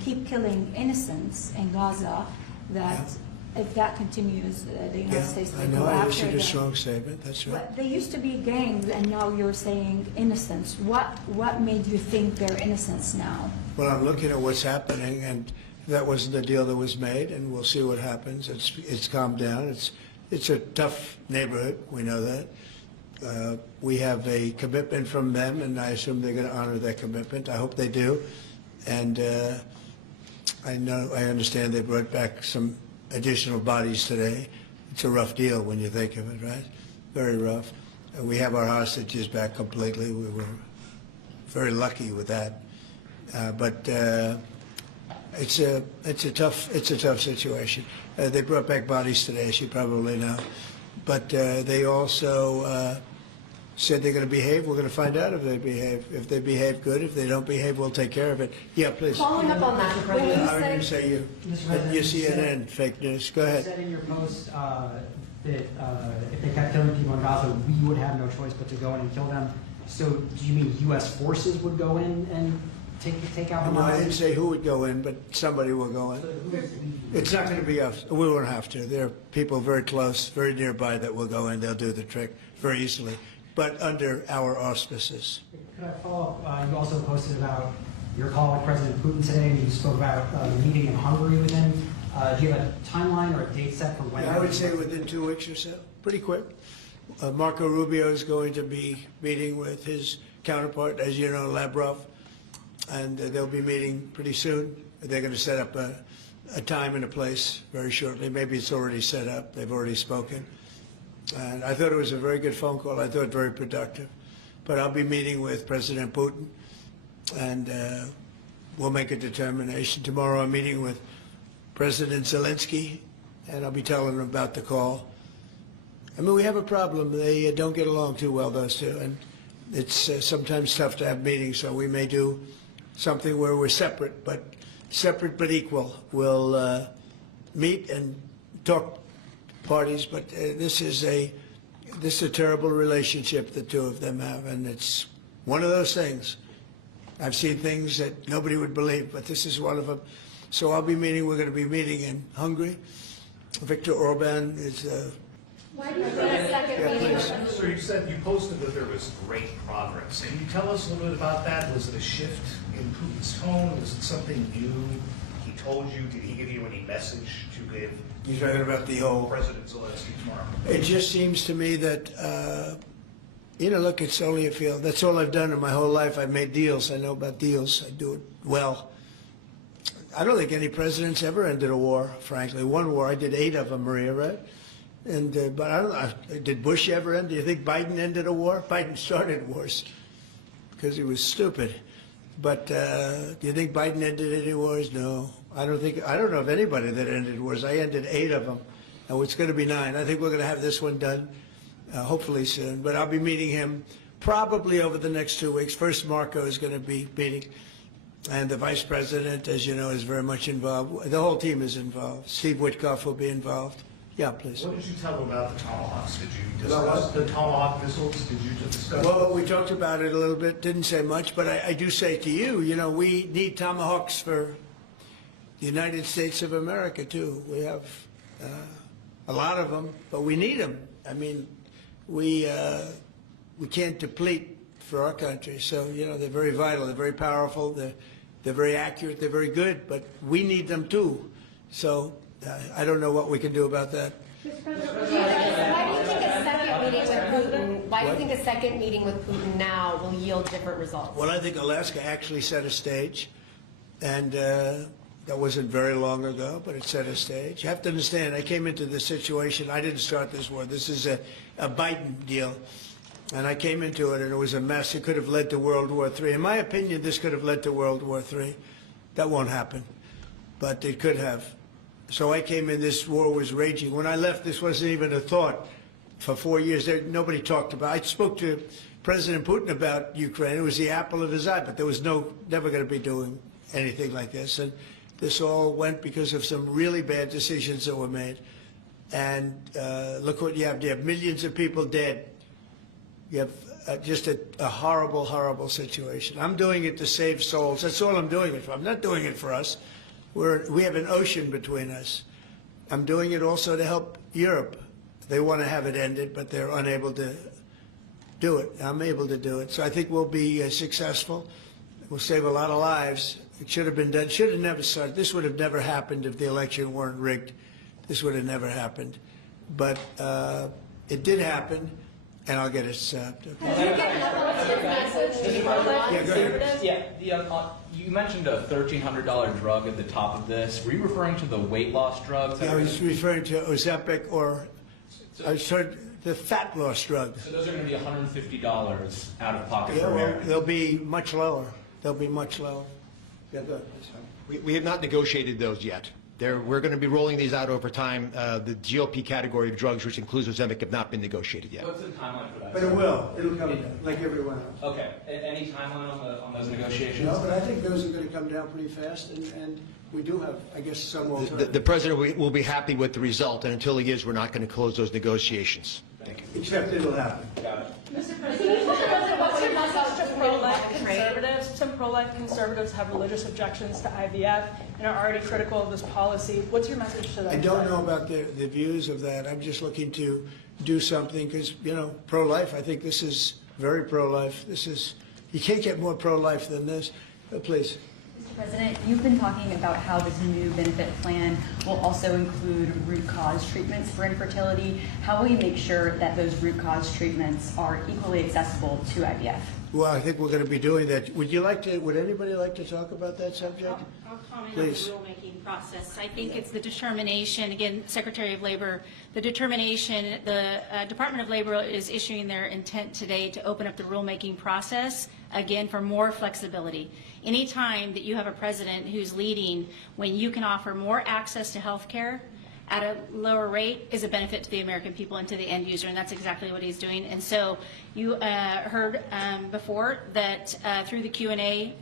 keep killing innocents in Gaza, that if that continues, the United Yeah, States I will know, go I after issued a them. strong statement, that's right. But they used to be gangs, and now you're saying innocents. What made you think they're innocents now? Well, I'm looking at what's happening, and that wasn't the deal that was made, and we'll see what happens. It's calmed down. It's a tough neighborhood, we know that. We have a commitment from them, and I assume they're going to honor that commitment. I hope they do. And I understand they brought back some additional bodies today. It's a rough deal when you think of it, right? Very rough. And we have our hostages back completely. We were very lucky with that. But it's a tough situation. They brought back bodies today, as you probably know. But they also said they're going to behave. We're going to find out if they behave. If they behave good, if they don't behave, we'll take care of it. Yeah, please. Following up on that, when you I didn't said, say you. Mr. President, You you said- CNN, fake news. Go You ahead. said in your post that if they kept killing people in Gaza, we would have no choice but to go in and kill them. So do you mean U.S. forces would go in and take out No, I Hamas? didn't say who would go in, but somebody will go in. It's not going to be us. We won't have to. There are people very close, very nearby that will go in. They'll do the trick very easily, but under our auspices. Could I follow up? You also posted about your call with President Putin today, and you spoke about the meeting in Hungary with him. Do you have a timeline or a date set for when? Yeah, I would say within 2 weeks or so, pretty quick. Marco Rubio is going to be meeting with his counterpart, as you know, Lavrov, and they'll be meeting pretty soon. They're going to set up a time and a place very shortly. Maybe it's already set up. They've already spoken. And I thought it was a very good phone call. I thought very productive. But I'll be meeting with President Putin, and we'll make a determination. Tomorrow I'm meeting with President Zelensky, and I'll be telling him about the call. I mean, we have a problem. They don't get along too well, those two, and it's sometimes tough to have meetings, so we may do something where we're separate but equal. We'll meet and talk parties, but this is a terrible relationship the two of them have, and it's one of those things. I've seen things that nobody would believe, but this is one of them. So we're going to be meeting in Hungary. Viktor Orban is... why do you think a second meeting? So you said you posted that there was great progress. Can you tell us a little bit about that? Was it a shift in Putin's tone? Was it something new he told you? Did he give you any message to give? He's talking about the whole... President Zelensky tomorrow. It just seems to me that, look, it's only a field. That's all I've done in my whole life. I've made deals. I know about deals. I do it well. I don't think any president's ever ended a war, frankly. One war, I did 8 of them, Maria, right? And but I don't know, did Bush ever end? Do you think Biden ended a war? Biden started wars because he was stupid. But do you think Biden ended any wars? No. I don't know of anybody that ended wars. I ended 8 of them. And it's going to be 9. I think we're going to have this one done, hopefully soon. But I'll be meeting him probably over the next 2 weeks. First, Marco is going to be meeting. And the vice president, as you know, is very much involved. The whole team is involved. Steve Witkoff will be involved. Yeah, please. What did you tell him about the Tomahawks? Did you About discuss the Tomahawk missiles? Did you discuss? Well, we talked about it a little bit. Didn't say much, but I do say to you, we need Tomahawks for the United States of America, too. We have a lot of them, but we need them. I mean, we can't deplete for our country. So, they're very vital. They're very powerful. They're very accurate. They're very good, but we need them, too. So I don't know what we can do about that. Why do you think a second meeting with Putin? Why do you think a second meeting with Putin now will yield different results? Well, I think Alaska actually set a stage, and that wasn't very long ago, but it set a stage. You have to understand, I came into this situation. I didn't start this war. This is a Biden deal. And I came into it, and it was a mess. It could have led to World War III. In my opinion, this could have led to World War III. That won't happen, but it could have. So I came in, this war was raging. When I left, this wasn't even a thought. For 4 years, nobody talked about it. I spoke to President Putin about Ukraine. It was the apple of his eye, but there was never going to be doing anything like this. And this all went because of some really bad decisions that were made. And look what you have. You have millions of people dead. You have just a horrible, horrible situation. I'm doing it to save souls. That's all I'm doing it for. I'm not doing it for us. We have an ocean between us. I'm doing it also to help Europe. They want to have it ended, but they're unable to do it. I'm able to do it. So I think we'll be successful. We'll save a lot of lives. It should have been done. Should have never started. This would have never happened if the election weren't rigged. This would have never happened. But it did happen, and I'll get it stopped. Okay? You mentioned a $1,300 drug at the top of this. Were you referring to the weight loss drugs? I was referring to Ozempic or the fat loss drug. So those are going to be $150 out of pocket Yeah, for well, Americans. they'll be much lower. They'll be much lower. Yeah, go ahead. We have not negotiated those yet. We're going to be rolling these out over time. The GLP category of drugs, which includes Ozempic, have not been negotiated yet. What's the timeline for that? But it will. It'll come down, like everyone else. Okay. Any timeline on those negotiations? No, but I think those are going to come down pretty fast, and we do have, I guess, some alternatives. The president will be happy with the result, and until he is, we're not going to close those negotiations. Thank you. Except it'll happen. Got it. Mr. President, what's your message to pro-life conservatives? Some pro-life conservatives have religious objections to IVF and are already critical of this policy. What's your message to them? I don't know about the views of that. I'm just looking to do something because, pro-life, I think this is very pro-life. You can't get more pro-life than this. Please. Mr. President, you've been talking about how this new benefit plan will also include root cause treatments for infertility. How will you make sure that those root cause treatments are equally accessible to IVF? Well, I think we're going to be doing that. Would anybody like to talk about that subject? I'll comment Please. on the rulemaking process. I think it's the determination, again, Secretary of Labor, the determination, the Department of Labor is issuing their intent today to open up the rulemaking process, again, for more flexibility. Anytime that you have a president who's leading when you can offer more access to health care at a lower rate is a benefit to the American people and to the end user, and that's exactly what he's doing. And so you heard before that through the Q&A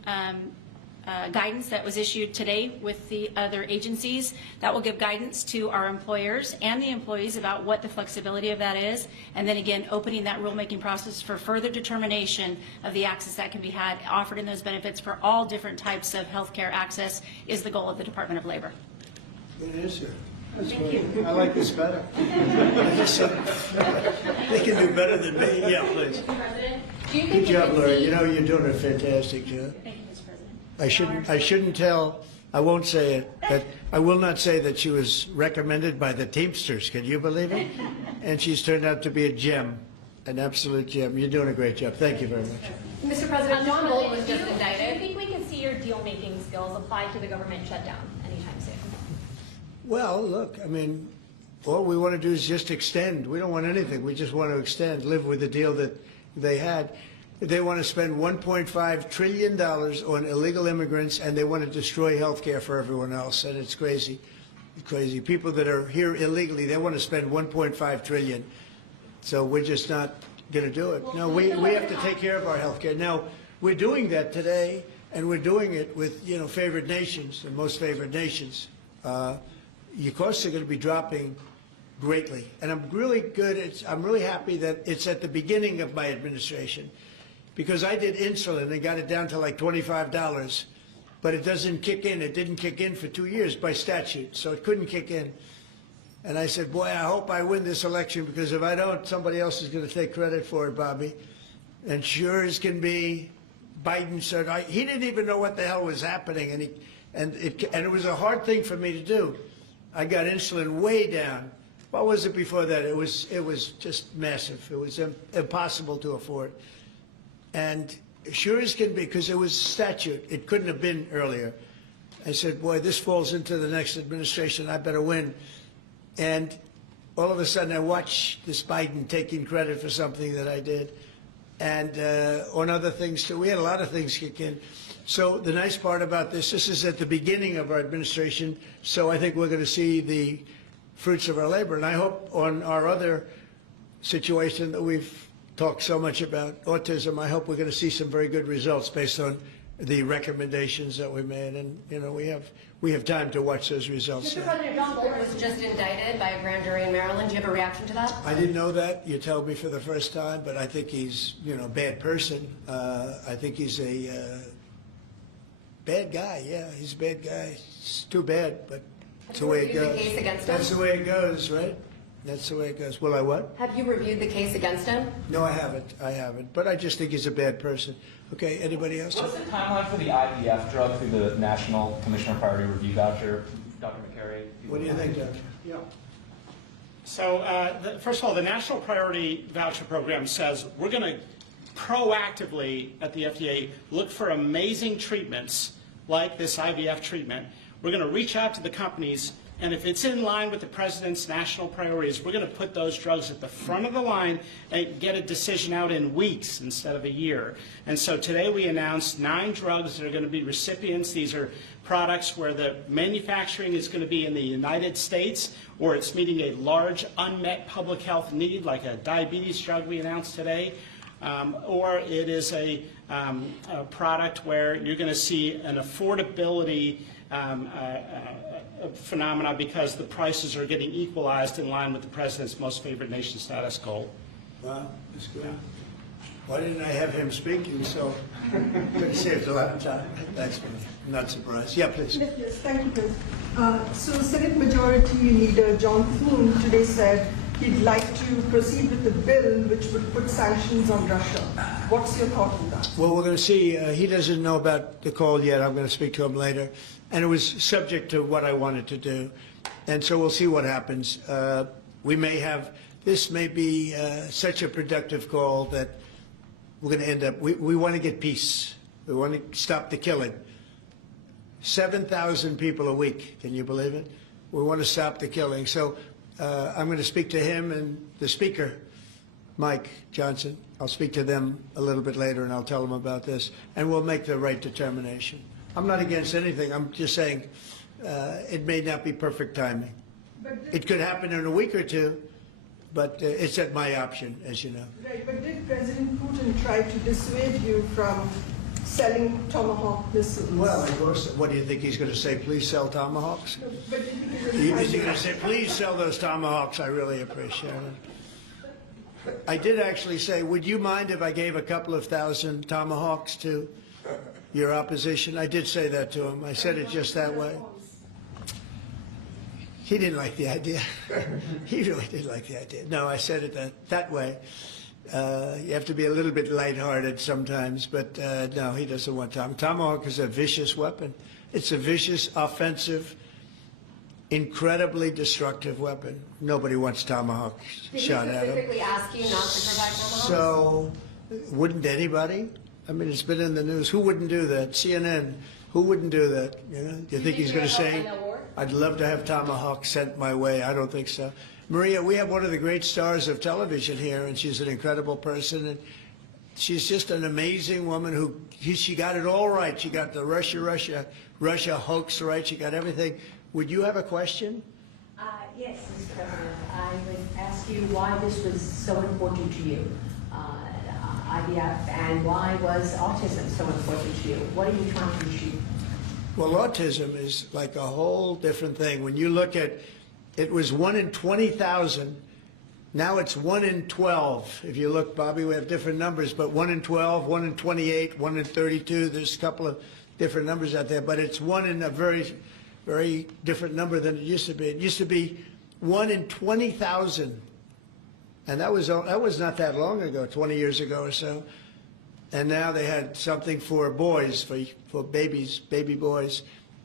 guidance that was issued today with the other agencies, that will give guidance to our employers and the employees about what the flexibility of that is, and then again opening that rulemaking process for further determination of the access that can be had offered in those benefits for all different types of health care access is the goal of the Department of Labor. Good answer. That's good. I like this better. They can do better than me. Yeah, please. Good job, Larry. You're doing a fantastic job. Thank you, Mr. President. I shouldn't tell, I won't say it, but I will not say that she was recommended by the Teamsters. Can you believe it? And she's turned out to be a gem, an absolute gem. You're doing a great job. Thank you very much. Mr. President, John Bolton was just indicted. Do you think we can see your deal-making skills applied to the government shutdown anytime soon? Well, look, all we want to do is just extend. We don't want anything. We just want to extend, live with the deal that they had. They want to spend $1.5 trillion on illegal immigrants, and they want to destroy health care for everyone else, and it's crazy. It's crazy. People that are here illegally, they want to spend $1.5 trillion. So we're just not going to do it. No, we have to take care of our health care. Now, we're doing that today, and we're doing it with, favored nations, the most favored nations. Your costs are going to be dropping greatly. And I'm really happy that it's at the beginning of my administration, because I did insulin and got it down to like $25, but it doesn't kick in. It didn't kick in for 2 years by statute, so it couldn't kick in. And I said, boy, I hope I win this election, because if I don't, somebody else is going to take credit for it, Bobby. And sure as can be, Biden said, he didn't even know what the hell was happening, and it was a hard thing for me to do. I got insulin way down. What was it before that? It was just massive. It was impossible to afford. And sure as can be, because it was statute, it couldn't have been earlier. I said, boy, this falls into the next administration. I better win. And all of a sudden, I watch this Biden taking credit for something that I did. and on other things too. We had a lot of things kick in. So the nice part about this is at the beginning of our administration, so I think we're going to see the fruits of our labor. And I hope on our other situation that we've talked so much about, autism, I hope we're going to see some very good results based on the recommendations that we made. And, you know, we have time to watch those results. Mr. President, John Bolton was just indicted by a grand jury in Maryland. Do you have a reaction to that? I didn't know that. You told me for the first time, but I think he's, you know, a bad person. I think he's a bad guy. Yeah, he's a bad guy. It's too bad, but that's the way it goes. Case against him? That's the way it goes, right? That's the way it goes. Will I what? Have you reviewed the case against him? No, I haven't. I haven't. But I just think he's a bad person. Okay, anybody else? What's the timeline for the IVF drug through the National Commissioner Priority Review Voucher, Dr. McCary? What do you think, Doctor? Yeah. So, first of all, the National Priority Voucher Program says we're going to proactively at the FDA look for amazing treatments like this IVF treatment. We're going to reach out to the companies, and if it's in line with the President's national priorities, we're going to put those drugs at the front of the line and get a decision out in weeks instead of a year. And so today we announced 9 drugs that are going to be recipients. These are products where the manufacturing is going to be in the United States, or it's meeting a large unmet public health need, like a diabetes drug we announced today, or it is a product where you're going to see an affordability phenomena because the prices are getting equalized in line with the President's most favored nation status goal. Wow, that's good. Why didn't I have him speaking? So could have saved a lot of time. Thanks, man. I'm not surprised. Yeah, please. Yes, thank you, Chris. So Senate Majority Leader John Thune today said he'd like to proceed with the bill which would put sanctions on Russia. What's your thought on that? Well, we're going to see. He doesn't know about the call yet. I'm going to speak to him later. And it was subject to what I wanted to do. And so we'll see what happens. We may have, this may be such a productive call that we're going to end up, we want to get peace. We want to stop the killing. 7,000 people a week, can you believe it? We want to stop the killing. So I'm going to speak to him and the speaker, Mike Johnson. I'll speak to them a little bit later and I'll tell them about this. And we'll make the right determination. I'm not against anything. I'm just saying it may not be perfect timing. It could happen in a week or two, but it's at my option, as you know. Right, but did President Putin try to dissuade you from selling Tomahawk missiles? Well, of course. What do you think he's going to say? Please sell Tomahawks? But Is he going to say, please sell those Tomahawks? I really appreciate it. I did actually say, would you mind if I gave a couple of thousand Tomahawks to your opposition? I did say that to him. I said it just that way. He didn't like the idea. He really didn't like the idea. No, I said it that way. You have to be a little bit lighthearted sometimes, but no, he doesn't want Tomahawk is a vicious weapon. It's a vicious, offensive, incredibly destructive weapon. Nobody wants Tomahawk shot at him. Did he specifically ask you not to provide Tomahawks? So, wouldn't anybody? I mean, it's been in the news. Who wouldn't do that? CNN. Who wouldn't do that? You know? Do you think he's going to say, I'd love to have Tomahawk sent my way? I don't think so. Maria, we have one of the great stars of television here, and she's an incredible person. And she's just an amazing woman who, she got it all right. She got the Russia hoax right. She got everything. Would you have a question? Yes, Mr. President. I would ask you why this was so important to you. IVF, and why was autism so important to you? What are you trying to achieve? Well, autism is like a whole different thing. When you look at, it was 1 in 20,000. Now it's 1 in 12. If you look, Bobby, we have different numbers, but 1 in 12, 1 in 28, 1 in 32. There's a couple of different numbers out there, but it's 1 in a very, very different number than it used to be. It used to be 1 in 20,000. And that was not that long ago, 20 years ago or so. And now they had something for boys, for babies, baby boys.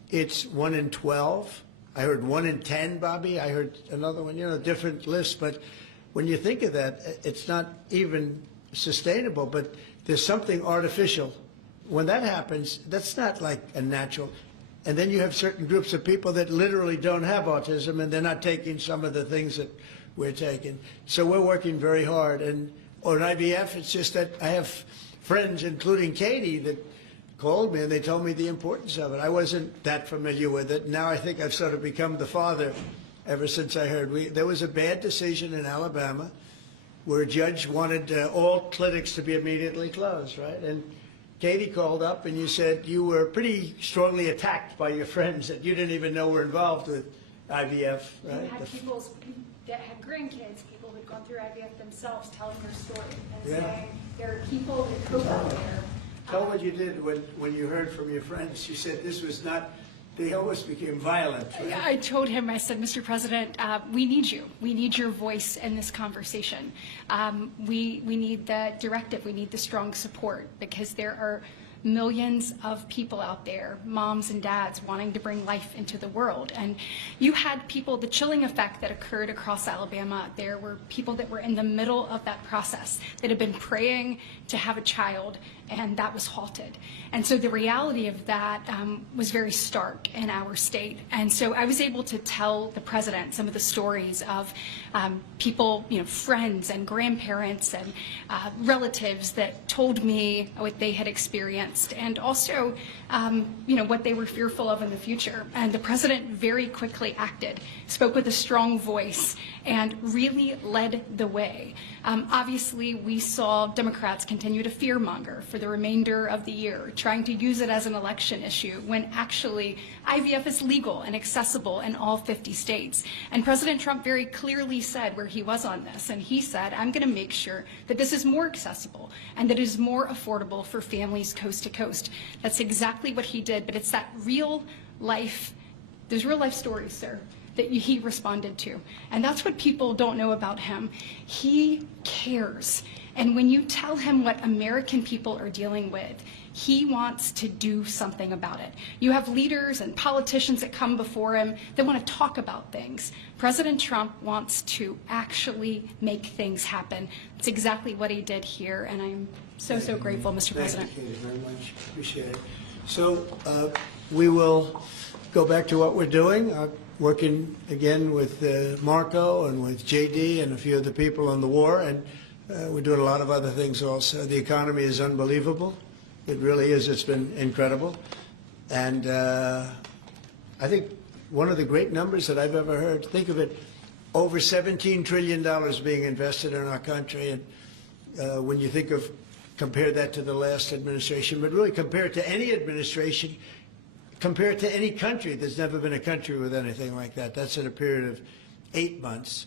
It's 1 in 12. I heard 1 in 10, Bobby. I heard another one, you know, different lists. But when you think of that, it's not even sustainable, but there's something artificial. When that happens, that's not like a natural. And then you have certain groups of people that literally don't have autism, and they're not taking some of the things that we're taking. So we're working very hard, and on IVF. It's just that I have friends, including Katie, that called me and they told me the importance of it. I wasn't that familiar with it. Now I think I've sort of become the father ever since I heard. There was a bad decision in Alabama where a judge wanted all clinics to be immediately closed, right? And Katie called up and you said you were pretty strongly attacked by your friends that you didn't even know were involved with IVF, right? You had people that had grandkids, people who'd gone through IVF themselves, telling their story and Yeah. saying there are people that cope out there. Tell what you did when you heard from your friends. You said this was not, they almost became violent, right? I told him, I said, Mr. President, we need you. We need your voice in this conversation. We need the directive. We need the strong support because there are millions of people out there, moms and dads, wanting to bring life into the world. And you had people, the chilling effect that occurred across Alabama, there were people that were in the middle of that process that had been praying to have a child, and that was halted. And so the reality of that was very stark in our state. And so I was able to tell the president some of the stories of people, friends and grandparents and relatives that told me what they had experienced and also, what they were fearful of in the future. And the president very quickly acted, spoke with a strong voice, and really led the way. Obviously, we saw Democrats continue to fearmonger for the remainder of the year, trying to use it as an election issue when actually IVF is legal and accessible in all 50 states. And President Trump very clearly said where he was on this, and he said, I'm going to make sure that this is more accessible and that it is more affordable for families coast to coast. That's exactly what he did, but it's that real life, those real life stories, sir, that he responded to. And that's what people don't know about him. He cares. And when you tell him what American people are dealing with, he wants to do something about it. You have leaders and politicians that come before him that want to talk about things. President Trump wants to actually make things happen. It's exactly what he did here, and I'm so, so grateful, Mr. President. Thank you, Katie, very much. Appreciate it. So we will go back to what we're doing. Working again with Marco and with JD and a few of the people on the war, and we're doing a lot of other things also. The economy is unbelievable. It really is. It's been incredible. And I think one of the great numbers that I've ever heard, think of it, over $17 trillion being invested in our country. And when you think of, compare that to the last administration, but really compare it to any administration, compare it to any country. There's never been a country with anything like that. That's in a period of 8 months.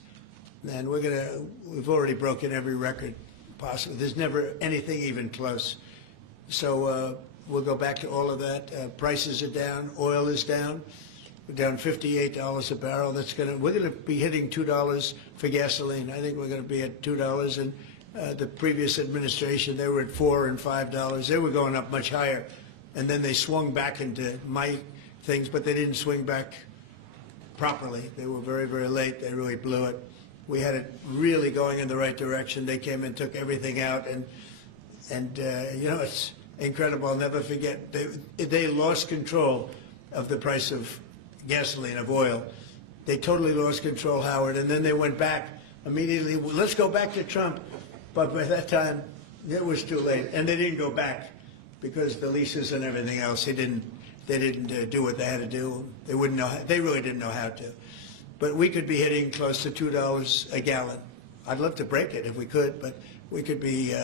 And we've already broken every record possible. There's never anything even close. So we'll go back to all of that. Prices are down. Oil is down. We're down $58 a barrel. We're going to be hitting $2 for gasoline. I think we're going to be at $2. And the previous administration, they were at $4 and $5. They were going up much higher. And then they swung back into my things, but they didn't swing back properly. They were very, very late. They really blew it. We had it really going in the right direction. They came and took everything out, and it's incredible. I'll never forget. They lost control of the price of gasoline, of oil. They totally lost control, Howard, and then they went back immediately. Well, let's go back to Trump. But by that time, it was too late, and they didn't go back because the leases and everything else. They didn't do what they had to do. They wouldn't know. They really didn't know how to. But we could be hitting close to $2 a gallon. I'd love to break it if we could, but we could be.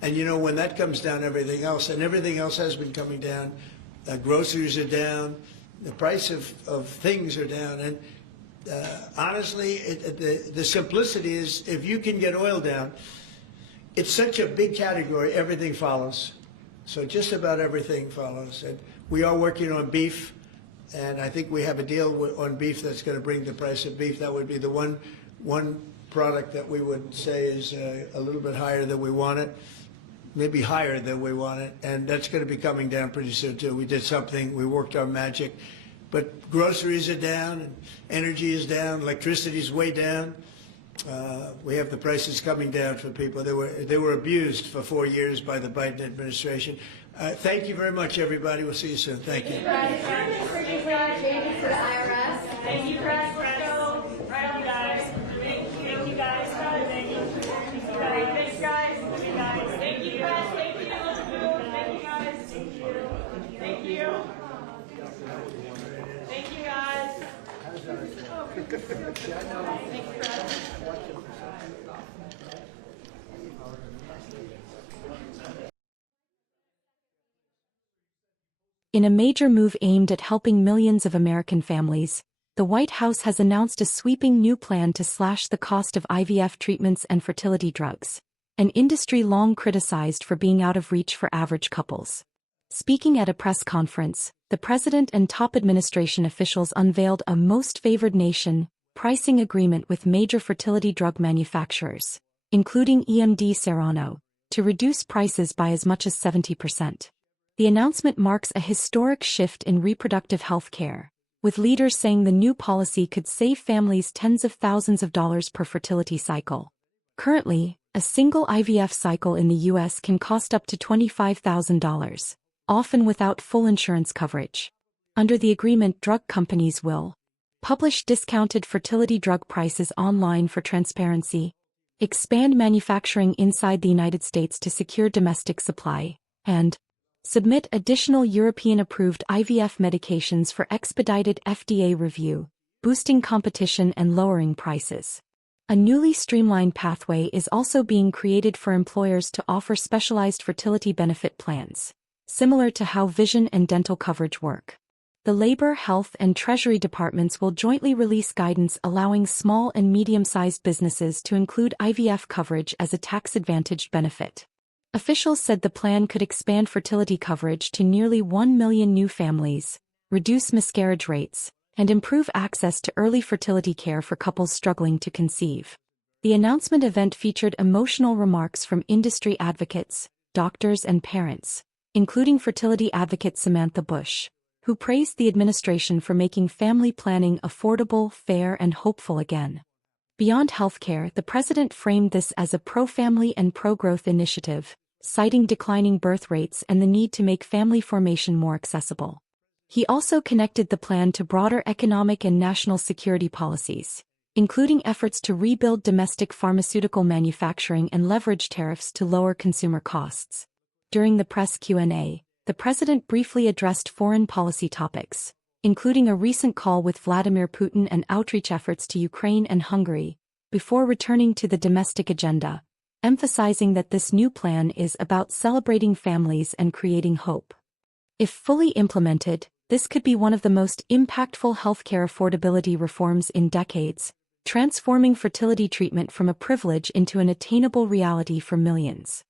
And when that comes down, everything else, and everything else has been coming down. Groceries are down. The price of things are down. And honestly, the simplicity is if you can get oil down, it's such a big category, everything follows. So just about everything follows. And we are working on beef, and I think we have a deal on beef that's going to bring the price of beef. That would be the one product that we would say is a little bit higher than we want it, maybe higher than we want it, and that's going to be coming down pretty soon too. We did something, we worked our magic. But groceries are down, and energy is down, electricity is way down. We have the prices coming down for people. They were abused for 4 years by the Biden administration. Thank you very much, everybody. We'll see you soon. Thank you. Thank you for the IRS. Thank you, Chris. Let's go. Right on, guys. Thank you, guys. Thank you. Thanks, guys. In a major move aimed at helping millions of American families, the White House has announced a sweeping new plan to slash the cost of IVF treatments and fertility drugs, an industry long criticized for being out of reach for average couples. Speaking at a press conference, the president and top administration officials unveiled a most favored nation pricing agreement with major fertility drug manufacturers, including EMD Serono, to reduce prices by as much as 70%. The announcement marks a historic shift in reproductive health care, with leaders saying the new policy could save families tens of thousands of dollars per fertility cycle. Currently, a single IVF cycle in the U.S. can cost up to $25,000, often without full insurance coverage. Under the agreement, drug companies will publish discounted fertility drug prices online for transparency, expand manufacturing inside the United States to secure domestic supply, and submit additional European-approved IVF medications for expedited FDA review, boosting competition and lowering prices. A newly streamlined pathway is also being created for employers to offer specialized fertility benefit plans, similar to how vision and dental coverage work. The Labor, Health, and Treasury departments will jointly release guidance allowing small and medium-sized businesses to include IVF coverage as a tax-advantaged benefit. Officials said the plan could expand fertility coverage to nearly 1 million new families, reduce miscarriage rates, and improve access to early fertility care for couples struggling to conceive. The announcement event featured emotional remarks from industry advocates, doctors, and parents, including fertility advocate Samantha Bush, who praised the administration for making family planning affordable, fair, and hopeful again. Beyond healthcare, the president framed this as a pro-family and pro-growth initiative, citing declining birth rates and the need to make family formation more accessible. He also connected the plan to broader economic and national security policies, including efforts to rebuild domestic pharmaceutical manufacturing and leverage tariffs to lower consumer costs. During the press Q&A, the president briefly addressed foreign policy topics, including a recent call with Vladimir Putin and outreach efforts to Ukraine and Hungary, before returning to the domestic agenda, emphasizing that this new plan is about celebrating families and creating hope. If fully implemented, this could be one of the most impactful healthcare affordability reforms in decades, transforming fertility treatment from a privilege into an attainable reality for millions.